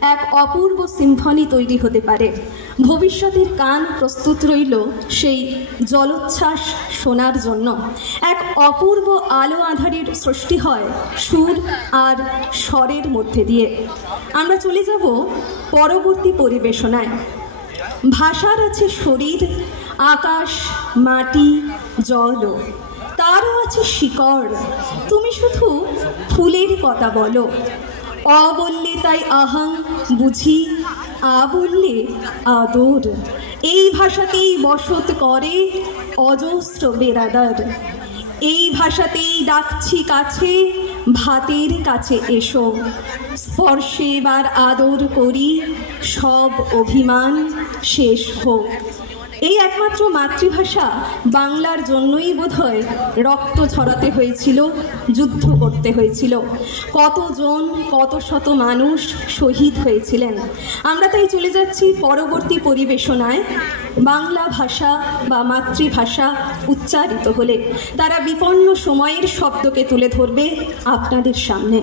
এক অপূর্ব সিম্ফনি তৈরি হতে পারে। ভবিষ্যতের কান প্রস্তুত রইল সেই জলোচ্ছ্বাস শোনার জন্য। এক অপূর্ব আলো আঁধারির সৃষ্টি হয় সুর আর স্বরের মধ্যে দিয়ে। আমরা চলে যাব পরবর্তী পরিবেশনায়। ভাষার আছে শরীর, আকাশ, মাটি, জল, তারও আছে শিকড়। তুমি শুধু ফুলের কথা বলো। অ বললে তাই আহাং বুঝি, আ বললে আদর। এই ভাষাতেই বসত করে অজস্র বেরাদার। এই ভাষাতেই ডাকছি কাছে, ভাতের কাছে এসো। স্পর্শে এবার আদর করি, সব অভিমান শেষ হোক। এই একমাত্র মাতৃভাষা বাংলার জন্যই বোধহয় রক্ত ঝরাতে হয়েছিল, যুদ্ধ করতে হয়েছিল। কতজন, কত শত মানুষ শহীদ হয়েছিলেন। আমরা তাই চলে যাচ্ছি পরবর্তী পরিবেশনায়। বাংলা ভাষা বা মাতৃভাষা উচ্চারিত হলে তারা বিপন্ন সময়ের শব্দকে তুলে ধরবে আপনাদের সামনে।